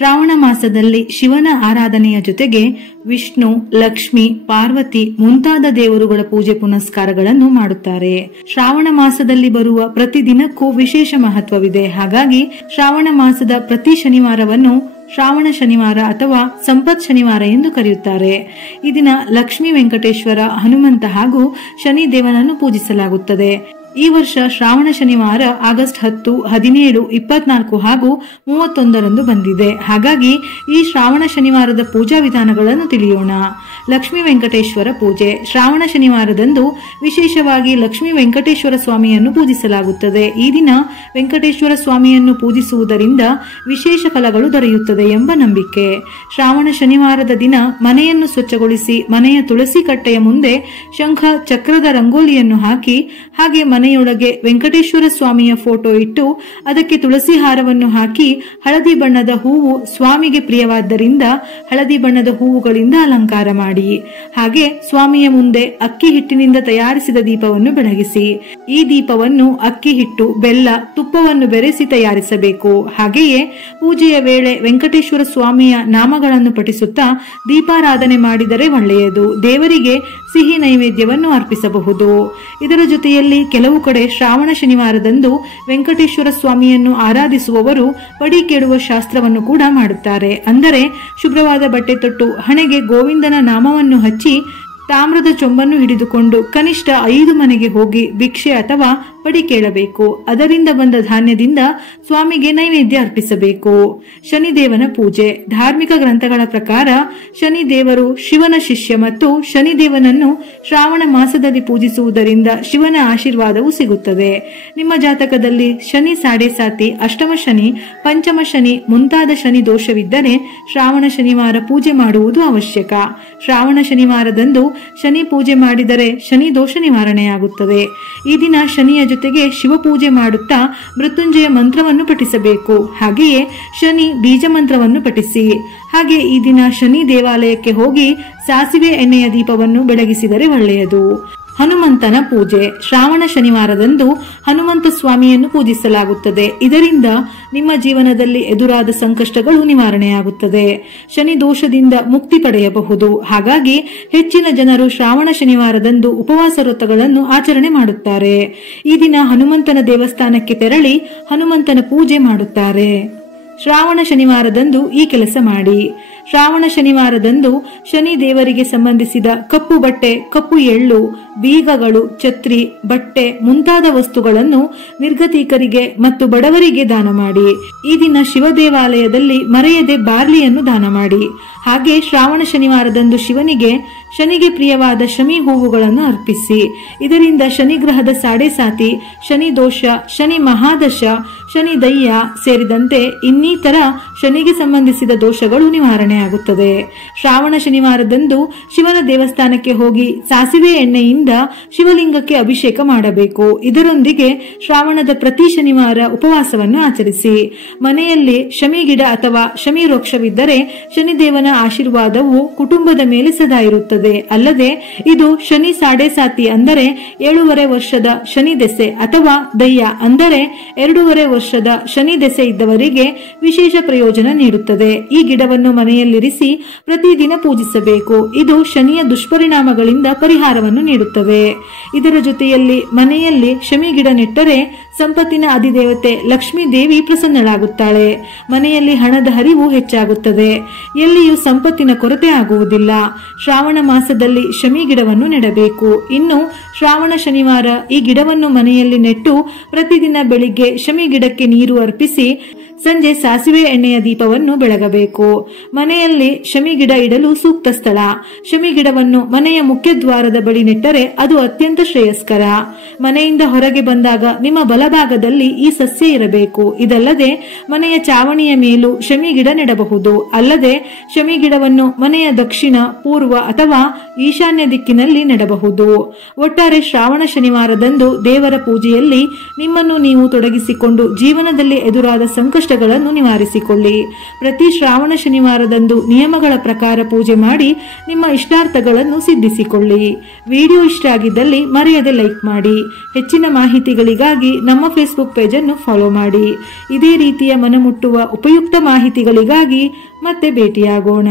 ಶ್ರಾವಣ ಮಾಸದಲ್ಲಿ ಶಿವನ ಆರಾಧನೆಯ ಜೊತೆಗೆ ವಿಷ್ಣು, ಲಕ್ಷ್ಮಿ, ಪಾರ್ವತಿ ಮುಂತಾದ ದೇವರುಗಳ ಪೂಜೆ ಪುನಸ್ಕಾರಗಳನ್ನು ಮಾಡುತ್ತಾರೆ. ಶ್ರಾವಣ ಮಾಸದಲ್ಲಿ ಬರುವ ಪ್ರತಿ ದಿನಕ್ಕೂ ವಿಶೇಷ ಮಹತ್ವವಿದೆ. ಹಾಗಾಗಿ ಶ್ರಾವಣ ಮಾಸದ ಪ್ರತಿ ಶನಿವಾರವನ್ನು ಶ್ರಾವಣ ಶನಿವಾರ ಅಥವಾ ಸಂಪತ್ ಶನಿವಾರ ಎಂದು ಕರೆಯುತ್ತಾರೆ. ಈ ದಿನ ಲಕ್ಷ್ಮೀ ವೆಂಕಟೇಶ್ವರ, ಹನುಮಂತ ಹಾಗೂ ಶನಿ ದೇವನನ್ನು ಪೂಜಿಸಲಾಗುತ್ತದೆ. ಈ ವರ್ಷ ಶ್ರಾವಣ ಶನಿವಾರ ಆಗಸ್ಟ್ 10, 17, 24 ಹಾಗೂ 31ರಂದು ಬಂದಿದೆ. ಹಾಗಾಗಿ ಈ ಶ್ರಾವಣ ಶನಿವಾರದ ಪೂಜಾ ವಿಧಾನಗಳನ್ನು ತಿಳಿಯೋಣ. ಲಕ್ಷ್ಮೀ ವೆಂಕಟೇಶ್ವರ ಪೂಜೆ. ಶ್ರಾವಣ ಶನಿವಾರದಂದು ವಿಶೇಷವಾಗಿ ಲಕ್ಷ್ಮೀ ವೆಂಕಟೇಶ್ವರ ಸ್ವಾಮಿಯನ್ನು ಪೂಜಿಸಲಾಗುತ್ತದೆ. ಈ ದಿನ ವೆಂಕಟೇಶ್ವರ ಸ್ವಾಮಿಯನ್ನು ಪೂಜಿಸುವುದರಿಂದ ವಿಶೇಷ ಫಲಗಳು ದೊರೆಯುತ್ತದೆ ಎಂಬ ನಂಬಿಕೆ. ಶ್ರಾವಣ ಶನಿವಾರದ ದಿನ ಮನೆಯನ್ನು ಸ್ವಚ್ಛಗೊಳಿಸಿ ಮನೆಯ ತುಳಸಿ ಕಟ್ಟೆಯ ಮುಂದೆ ಶಂಖ ಚಕ್ರದ ರಂಗೋಲಿಯನ್ನು ಹಾಕಿ ಹಾಗೆ ಮನೆಯೊಳಗೆ ವೆಂಕಟೇಶ್ವರ ಸ್ವಾಮಿಯ ಫೋಟೋ ಇಟ್ಟು ಅದಕ್ಕೆ ತುಳಸಿ ಹಾರವನ್ನು ಹಾಕಿ ಹಳದಿ ಬಣ್ಣದ ಹೂವು ಸ್ವಾಮಿಗೆ ಪ್ರಿಯವಾದ್ದರಿಂದ ಹಳದಿ ಬಣ್ಣದ ಹೂವುಗಳಿಂದ ಅಲಂಕಾರ ಮಾಡಿ ಹಾಗೆ ಸ್ವಾಮಿಯ ಮುಂದೆ ಅಕ್ಕಿ ಹಿಟ್ಟಿನಿಂದ ತಯಾರಿಸಿದ ದೀಪವನ್ನು ಬೆಳಗಿಸಿ. ಈ ದೀಪವನ್ನು ಅಕ್ಕಿ ಹಿಟ್ಟು, ಬೆಲ್ಲ, ತುಪ್ಪವನ್ನು ಬೆರೆಸಿ ತಯಾರಿಸಬೇಕು. ಹಾಗೆಯೇ ಪೂಜೆಯ ವೇಳೆ ವೆಂಕಟೇಶ್ವರ ಸ್ವಾಮಿಯ ನಾಮಗಳನ್ನು ಪಠಿಸುತ್ತಾ ದೀಪಾರಾಧನೆ ಮಾಡಿದರೆ ಒಳ್ಳೆಯದು. ದೇವರಿಗೆ ಸಿಹಿ ನೈವೇದ್ಯವನ್ನು ಅರ್ಪಿಸಬಹುದು. ಇದರ ಜೊತೆಯಲ್ಲಿ ಕೆಲವು ಕಡೆ ಶ್ರಾವಣ ಶನಿವಾರದಂದು ವೆಂಕಟೇಶ್ವರ ಸ್ವಾಮಿಯನ್ನು ಆರಾಧಿಸುವವರು ಪಡಿ ಕೇಳುವ ಶಾಸ್ತ್ರವನ್ನು ಕೂಡ ಮಾಡುತ್ತಾರೆ. ಅಂದರೆ ಶುಭ್ರವಾದ ಬಟ್ಟೆ ತೊಟ್ಟು ಹಣೆಗೆ ಗೋವಿಂದನ ನಾಮವನ್ನು ಹಚ್ಚಿ ತಾಮ್ರದ ಚೊಂಬನ್ನು ಹಿಡಿದುಕೊಂಡು ಕನಿಷ್ಠ 5 ಮನೆಗೆ ಹೋಗಿ ಭಿಕ್ಷೆ ಅಥವಾ ಪಡಿ ಕೇಳಬೇಕು. ಅದರಿಂದ ಬಂದ ಧಾನ್ಯದಿಂದ ಸ್ವಾಮಿಗೆ ನೈವೇದ್ಯ ಅರ್ಪಿಸಬೇಕು. ಶನಿದೇವನ ಪೂಜೆ. ಧಾರ್ಮಿಕ ಗ್ರಂಥಗಳ ಪ್ರಕಾರ ಶನಿದೇವರು ಶಿವನ ಶಿಷ್ಯ ಮತ್ತು ಶನಿದೇವನನ್ನು ಶ್ರಾವಣ ಮಾಸದಲ್ಲಿ ಪೂಜಿಸುವುದರಿಂದ ಶಿವನ ಆಶೀರ್ವಾದವು ಸಿಗುತ್ತದೆ. ನಿಮ್ಮ ಜಾತಕದಲ್ಲಿ ಶನಿ ಸಾಡೆ-ಸಾತಿ, ಅಷ್ಟಮ ಶನಿ, ಪಂಚಮ ಶನಿ ಮುಂತಾದ ಶನಿ ದೋಷವಿದ್ದರೆ ಶ್ರಾವಣ ಶನಿವಾರ ಪೂಜೆ ಮಾಡುವುದು ಅವಶ್ಯಕ. ಶ್ರಾವಣ ಶನಿವಾರದಂದು ಶನಿ ಪೂಜೆ ಮಾಡಿದರೆ ಶನಿ ದೋಷ ನಿವಾರಣೆಯಾಗುತ್ತದೆ. ಈ ದಿನ ಶನಿಯ ಜೊತೆಗೆ ಶಿವ ಪೂಜೆ ಮಾಡುತ್ತಾ ಮೃತ್ಯುಂಜಯ ಮಂತ್ರವನ್ನು ಪಠಿಸಬೇಕು. ಹಾಗೆಯೇ ಶನಿ ಬೀಜ ಮಂತ್ರವನ್ನು ಪಠಿಸಿ. ಹಾಗೆ ಈ ದಿನ ಶನಿ ದೇವಾಲಯಕ್ಕೆ ಹೋಗಿ ಸಾಸಿವೆ ಎಣ್ಣೆಯ ದೀಪವನ್ನು ಬೆಳಗಿಸಿದರೆ ಒಳ್ಳೆಯದು. ಹನುಮಂತನ ಪೂಜೆ. ಶ್ರಾವಣ ಶನಿವಾರದಂದು ಹನುಮಂತ ಸ್ವಾಮಿಯನ್ನು ಪೂಜಿಸಲಾಗುತ್ತದೆ. ಇದರಿಂದ ನಿಮ್ಮ ಜೀವನದಲ್ಲಿ ಎದುರಾದ ಸಂಕಷ್ಟಗಳು ನಿವಾರಣೆಯಾಗುತ್ತದೆ. ಶನಿ ದೋಷದಿಂದ ಮುಕ್ತಿ ಪಡೆಯಬಹುದು. ಹಾಗಾಗಿ ಹೆಚ್ಚಿನ ಜನರು ಶ್ರಾವಣ ಶನಿವಾರದಂದು ಉಪವಾಸ ವ್ರತಗಳನ್ನು ಆಚರಣೆ ಮಾಡುತ್ತಾರೆ. ಈ ದಿನ ಹನುಮಂತನ ದೇವಸ್ಥಾನಕ್ಕೆ ತೆರಳಿ ಹನುಮಂತನ ಪೂಜೆ ಮಾಡುತ್ತಾರೆ. ಶ್ರಾವಣ ಶನಿವಾರದಂದು ಈ ಕೆಲಸ ಮಾಡಿ. ಶ್ರಾವಣ ಶನಿವಾರದಂದು ಶನಿ ದೇವರಿಗೆ ಸಂಬಂಧಿಸಿದ ಕಪ್ಪು ಬಟ್ಟೆ, ಕಪ್ಪು ಎಳ್ಳು, ಬೀಗಗಳು, ಛತ್ರಿ, ಬಟ್ಟೆ ಮುಂತಾದ ವಸ್ತುಗಳನ್ನು ನಿರ್ಗತಿಕರಿಗೆ ಮತ್ತು ಬಡವರಿಗೆ ದಾನ ಮಾಡಿ. ಈ ದಿನ ಶಿವ ದೇವಾಲಯದಲ್ಲಿ ಮರೆಯದೆ ಬಾರ್ಲಿಯನ್ನು ದಾನ ಮಾಡಿ. ಹಾಗೆ ಶ್ರಾವಣ ಶನಿವಾರದಂದು ಶನಿಗೆ ಪ್ರಿಯವಾದ ಶಮಿ ಹೂವುಗಳನ್ನು ಅರ್ಪಿಸಿ. ಇದರಿಂದ ಶನಿಗ್ರಹದ ಸಾಡೆ-ಸಾತಿ, ಶನಿ ದೋಷ, ಶನಿ ಮಹಾದಶ, ಶನಿ ದಯ್ಯ ಸೇರಿದಂತೆ ಇನ್ನಿತರ ಶನಿಗೆ ಸಂಬಂಧಿಸಿದ ದೋಷಗಳು ನಿವಾರಣೆಯಾಗುತ್ತದೆ. ಶ್ರಾವಣ ಶನಿವಾರದಂದು ಶಿವನ ದೇವಸ್ಥಾನಕ್ಕೆ ಹೋಗಿ ಸಾಸಿವೆ ಎಣ್ಣೆಯಿಂದ ಶಿವಲಿಂಗಕ್ಕೆ ಅಭಿಷೇಕ ಮಾಡಬೇಕು. ಇದರೊಂದಿಗೆ ಶ್ರಾವಣದ ಪ್ರತಿ ಶನಿವಾರ ಉಪವಾಸವನ್ನು ಆಚರಿಸಿ. ಮನೆಯಲ್ಲಿ ಶಮಿ ಗಿಡ ಅಥವಾ ಶಮಿ ವೃಕ್ಷವಿದ್ದರೆ ಶನಿದೇವನ ಆಶೀರ್ವಾದವು ಕುಟುಂಬದ ಮೇಲೆ ಸದಾ ಇರುತ್ತದೆ. ಅಲ್ಲದೆ ಇದು ಶನಿ ಸಾಡೆ-ಸಾತಿ ಅಂದರೆ 7.5 ವರ್ಷದ ಶನಿ ದೆಸೆ ಅಥವಾ ದಯ್ಯ ಅಂದರೆ 2.5 ವರ್ಷದ ಶನಿ ದೆಸೆ ಇದ್ದವರಿಗೆ ವಿಶೇಷ ಪ್ರಯೋಜನ ನೀಡುತ್ತದೆ. ಈ ಗಿಡವನ್ನು ಮನೆಯಲ್ಲಿರಿಸಿ ಪ್ರತಿದಿನ ಪೂಜಿಸಬೇಕು. ಇದು ಶನಿಯ ದುಷ್ಪರಿಣಾಮಗಳಿಂದ ಪರಿಹಾರವನ್ನು ನೀಡುತ್ತದೆ. ಇದರ ಜೊತೆಯಲ್ಲಿ ಮನೆಯಲ್ಲಿ ಶಮಿ ಗಿಡ ನೆಟ್ಟರೆ ಸಂಪತ್ತಿನ ಅಧಿದೇವತೆ ಲಕ್ಷ್ಮೀ ದೇವಿ ಪ್ರಸನ್ನಳಾಗುತ್ತಾಳೆ. ಮನೆಯಲ್ಲಿ ಹಣದ ಹರಿವು ಹೆಚ್ಚಾಗುತ್ತದೆ. ಎಲ್ಲಿಯೂ ಸಂಪತ್ತಿನ ಕೊರತೆ ಆಗುವುದಿಲ್ಲ. ಶ್ರಾವಣ ಮಾಸದಲ್ಲಿ ಶಮಿ ಗಿಡವನ್ನು ನೆಡಬೇಕು. ಇನ್ನು ಶ್ರಾವಣ ಶನಿವಾರ ಈ ಗಿಡವನ್ನು ಮನೆಯಲ್ಲಿ ನೆಟ್ಟು ಪ್ರತಿದಿನ ಬೆಳಿಗ್ಗೆ ಶಮಿ ಗಿಡಕ್ಕೆ ನೀರು ಅರ್ಪಿಸಿ ಸಂಜೆ ಸಾಸಿವೆ ಎಣ್ಣೆಯ ದೀಪವನ್ನು ಬೆಳಗಬೇಕು. ಮನೆಯಲ್ಲಿ ಶಮಿ ಗಿಡ ಇಡಲು ಸೂಕ್ತ ಸ್ಥಳ. ಶಮಿ ಗಿಡವನ್ನು ಮನೆಯ ಮುಖ್ಯ ದ್ವಾರದ ಬಳಿ ನೆಟ್ಟರೆ ಅದು ಅತ್ಯಂತ ಶ್ರೇಯಸ್ಕರ. ಮನೆಯಿಂದ ಹೊರಗೆ ಬಂದಾಗ ನಿಮ್ಮ ಬಲಭಾಗದಲ್ಲಿ ಈ ಸಸ್ಯ ಇರಬೇಕು. ಇದಲ್ಲದೆ ಮನೆಯ ಚಾವಣಿಯ ಮೇಲೂ ಶಮಿ ಗಿಡ ನೆಡಬಹುದು. ಅಲ್ಲದೆ ಶಮಿ ಗಿಡವನ್ನು ಮನೆಯ ದಕ್ಷಿಣ, ಪೂರ್ವ ಅಥವಾ ಈಶಾನ್ಯ ದಿಕ್ಕಿನಲ್ಲಿ ನೆಡಬಹುದು. ಒಟ್ಟಾರೆ ಶ್ರಾವಣ ಶನಿವಾರದಂದು ದೇವರ ಪೂಜೆಯಲ್ಲಿ ನಿಮ್ಮನ್ನು ನೀವು ತೊಡಗಿಸಿಕೊಂಡು ಜೀವನದಲ್ಲಿ ಎದುರಾದ ಸಂಕಷ್ಟ ಕಷ್ಟಗಳನ್ನು ನಿವಾರಿಸಿಕೊಳ್ಳಿ. ಪ್ರತಿ ಶ್ರಾವಣ ಶನಿವಾರದಂದು ನಿಯಮಗಳ ಪ್ರಕಾರ ಪೂಜೆ ಮಾಡಿ ನಿಮ್ಮ ಇಷ್ಟಾರ್ಥಗಳನ್ನು ಸಿದ್ಧಿಸಿಕೊಳ್ಳಿ. ವಿಡಿಯೋ ಇಷ್ಟ ಆಗಿದ್ದಲ್ಲಿ ಮರೆಯದೆ ಲೈಕ್ ಮಾಡಿ. ಹೆಚ್ಚಿನ ಮಾಹಿತಿಗಳಿಗಾಗಿ ನಮ್ಮ ಫೇಸ್ಬುಕ್ ಪೇಜ್ ಅನ್ನು ಫಾಲೋ ಮಾಡಿ. ಇದೇ ರೀತಿಯ ಮನಮುಟ್ಟುವ ಉಪಯುಕ್ತ ಮಾಹಿತಿಗಳಿಗಾಗಿ ಮತ್ತೆ ಭೇಟಿಯಾಗೋಣ.